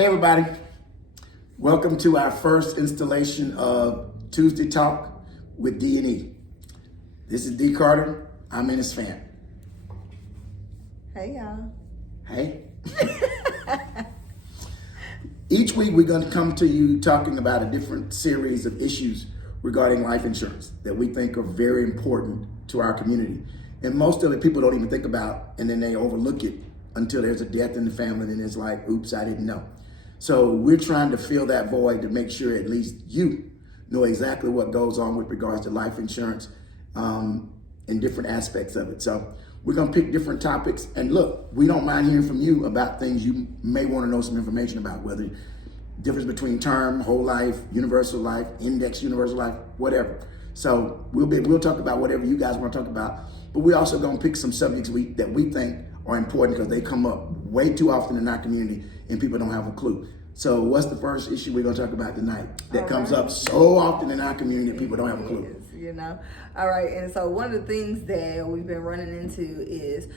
Hey everybody, welcome to our first installation of Tuesday Talk with Dee and E. This is Dee Carter, I'm Ennis fan. Hey y'all. Hey. Each week we're going to come to you talking about a different series of issues regarding life insurance that we think are very important to our community. And most of it people don't even think about, and then they overlook it until there's a death in the family and it's like, oops, I didn't know. So we're trying to fill that void to make sure at least you know exactly what goes on with regards to life insurance and different aspects of it. So we're gonna pick different topics, and look, we don't mind hearing from you about things you may wanna know some information about, whether difference between term, whole life, universal life, index universal life, whatever. So we'll talk about whatever you guys wanna talk about, but we're also gonna pick some subjects that we think are important because they come up way too often in our community and people don't have a clue. So what's the first issue we're gonna talk about tonight that comes up so often in our community that people don't have a clue? All right, and so one of the things that we've been running into is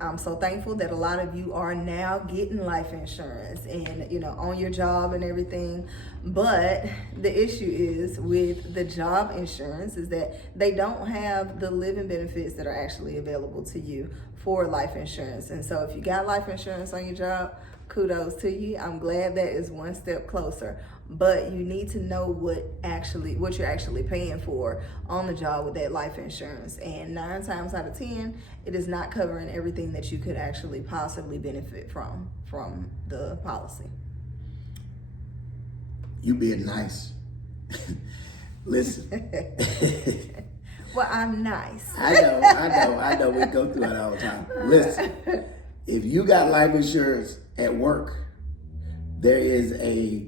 I'm so thankful that a lot of you are now getting life insurance and, on your job and everything. But the issue is with the job insurance is that they don't have the living benefits that are actually available to you for life insurance. And so if you got life insurance on your job, kudos to you. I'm glad that is one step closer. But you need to know what you're actually paying for on the job with that life insurance. And 9 times out of 10, it is not covering everything that you could actually possibly benefit from the policy. You being nice. Listen. Well, I'm nice. I know. We go through it all the time. Listen, if you got life insurance at work, there is a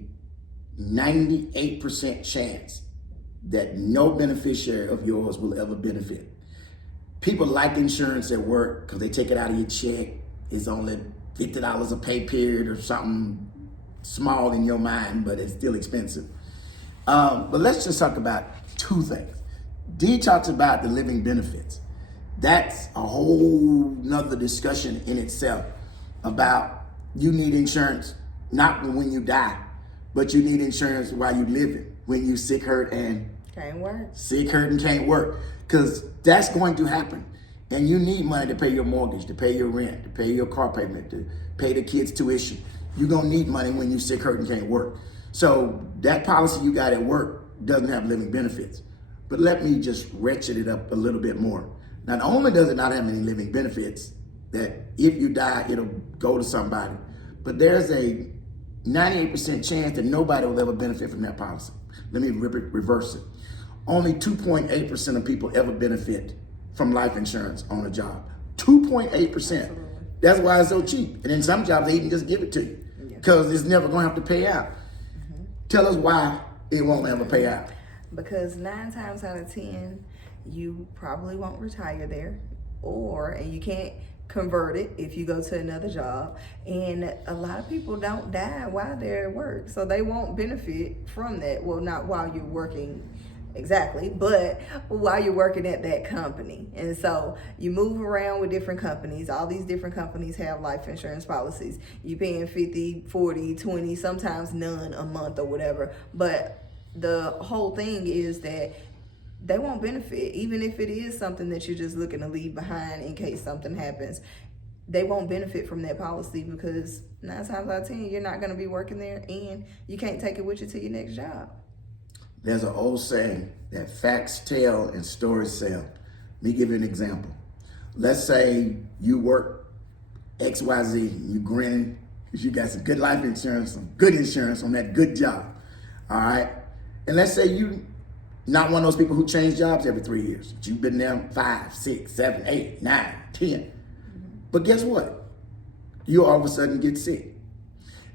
98% chance that no beneficiary of yours will ever benefit. People like insurance at work because they take it out of your check. It's only $50 a pay period or something small in your mind, but it's still expensive. But let's just talk about 2 things. Dee talks about the living benefits. That's a whole nother discussion in itself about you need insurance, not when you die, but you need insurance while you living, when you sick, hurt, and can't work. Sick, hurt, and can't work, because that's going to happen. And you need money to pay your mortgage, to pay your rent, to pay your car payment, to pay the kids' tuition. You're gonna need money when you sick, hurt, and can't work. So that policy you got at work doesn't have living benefits. But let me just ratchet it up a little bit more. Not only does it not have any living benefits, that if you die, it'll go to somebody, but there's a 98% chance that nobody will ever benefit from that policy. Let me reverse it. Only 2.8% of people ever benefit from life insurance on a job. 2.8%. That's why it's so cheap. And in some jobs, they even just give it to you because it's never going to have to pay out. Mm-hmm. Tell us why it won't ever pay out. Because 9 times out of 10, you probably won't retire there, and you can't convert it if you go to another job. And a lot of people don't die while they're at work, so they won't benefit from that. Well, not while you're working exactly, but while you're working at that company. And so you move around with different companies. All these different companies have life insurance policies. You're paying 50, 40, 20, sometimes none a month or whatever. But the whole thing is that they won't benefit, even if it is something that you're just looking to leave behind in case something happens. They won't benefit from that policy because 9 times out of 10, you're not going to be working there and you can't take it with you to your next job. There's an old saying that facts tell and stories sell. Let me give you an example. Let's say you work XYZ, you grinning because you got some good life insurance, some good insurance on that good job. All right. And let's say you not one of those people who change jobs every 3 years. You've been there 5, 6, 7, 8, 9, 10. Mm-hmm. But guess what? You all of a sudden get sick.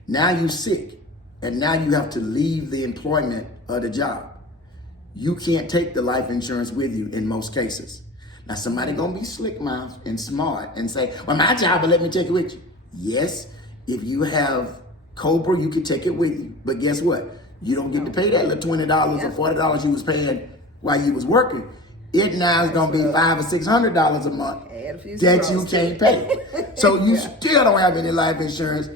Now you're sick, and now you have to leave the employment of the job. You can't take the life insurance with you in most cases. Now somebody gonna be slick-mouthed and smart and say, well, my job will let me take it with you. Yes, if you have COBRA, you can take it with you. But guess what? You don't get to pay that little $20 or $40 you was paying while you was working. It now is gonna be $500 or $600 a month that you can't pay. So you still don't have any life insurance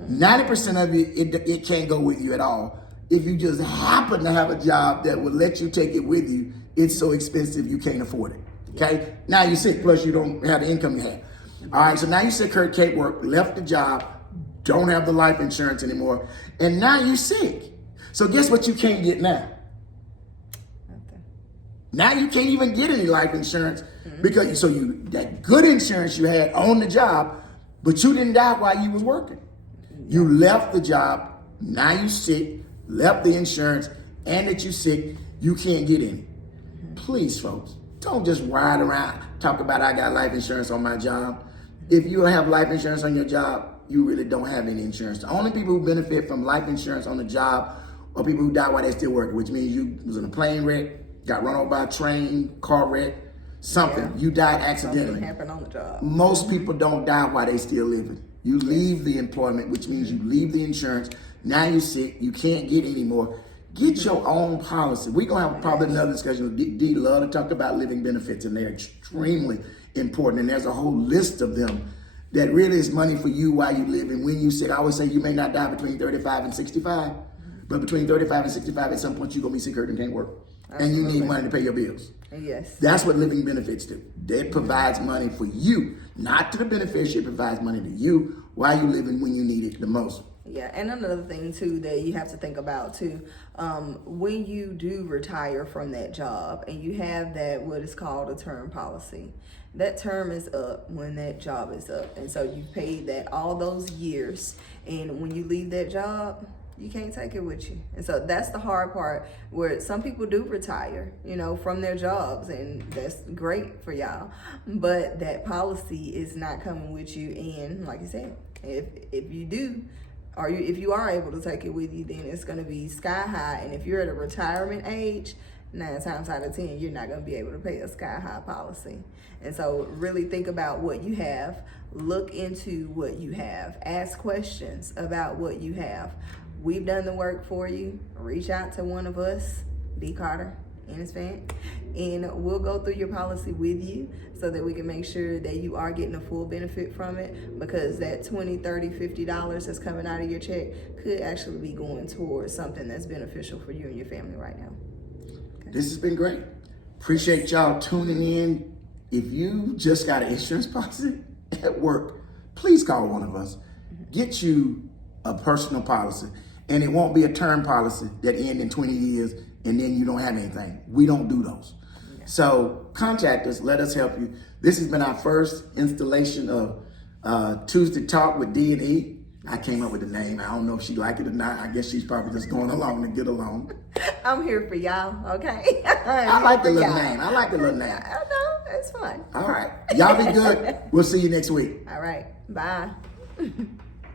90% of it can't go with you at all. If you just happen to have a job that would let you take it with you, it's so expensive you can't afford it. Okay? Now you're sick, plus you don't have the income you had. All right, so now you sick, hurt, can't work, left the job, don't have the life insurance anymore, and now you're sick. So guess what you can't get now? Nothing. Now you can't even get any life insurance because that good insurance you had on the job, but you didn't die while you was working. You left the job, now you sick, left the insurance, and that you sick, you can't get any. Please, folks, don't just ride around, talk about I got life insurance on my job. If you have life insurance on your job, you really don't have any insurance. The only people who benefit from life insurance on the job are people who die while they're still working, which means you was in a plane wreck, got run over by a train, car wreck, something. You died accidentally. Something happened on the job. Most people don't die while they still living. You leave the employment, which means you leave the insurance. Now you're sick, you can't get any more. Get your own policy. We're going to have probably another discussion. Dee love to talk about living benefits, and they're extremely important. And there's a whole list of them that really is money for you while you live. And when you sick, I always say you may not die between 35 and 65, but between 35 and 65, at some point you're going to be sick, hurt, and can't work. Absolutely. And you need money to pay your bills. Yes. That's what living benefits do. It provides money for you, not to the beneficiary. It provides money to you while you living when you need it the most. Yeah, and another thing too that you have to think about too, when you do retire from that job and you have that what is called a term policy, that term is up when that job is up, and so you've paid that all those years, and when you leave that job, you can't take it with you. And so that's the hard part, where some people do retire, from their jobs, and that's great for y'all, but that policy is not coming with you. And like you said, if you do, or if you are able to take it with you, then it's going to be sky high. And if you're at a retirement age, 9 times out of 10, you're not going to be able to pay a sky high policy. And so really think about what you have, look into what you have, ask questions about what you have. We've done the work for you. Reach out to one of us, D. Carter, Ennis Fan, and we'll go through your policy with you so that we can make sure that you are getting a full benefit from it, because that $20, $30, $50 that's coming out of your check could actually be going towards something that's beneficial for you and your family right now. Okay. This has been great. Appreciate y'all tuning in. If you just got an insurance policy at work, please call one of us. Get you a personal policy. And it won't be a term policy that ends in 20 years and then you don't have anything. We don't do those. Yeah. So contact us, let us help you. This has been our first installation of Tuesday Talk with Dee and E. I came up with the name. I don't know if she liked it or not. I guess she's probably just going along to get along. I'm here for y'all, okay? I like the little name. I like the little name. I know, it's fun. All right. Y'all be good. We'll see you next week. All right. Bye.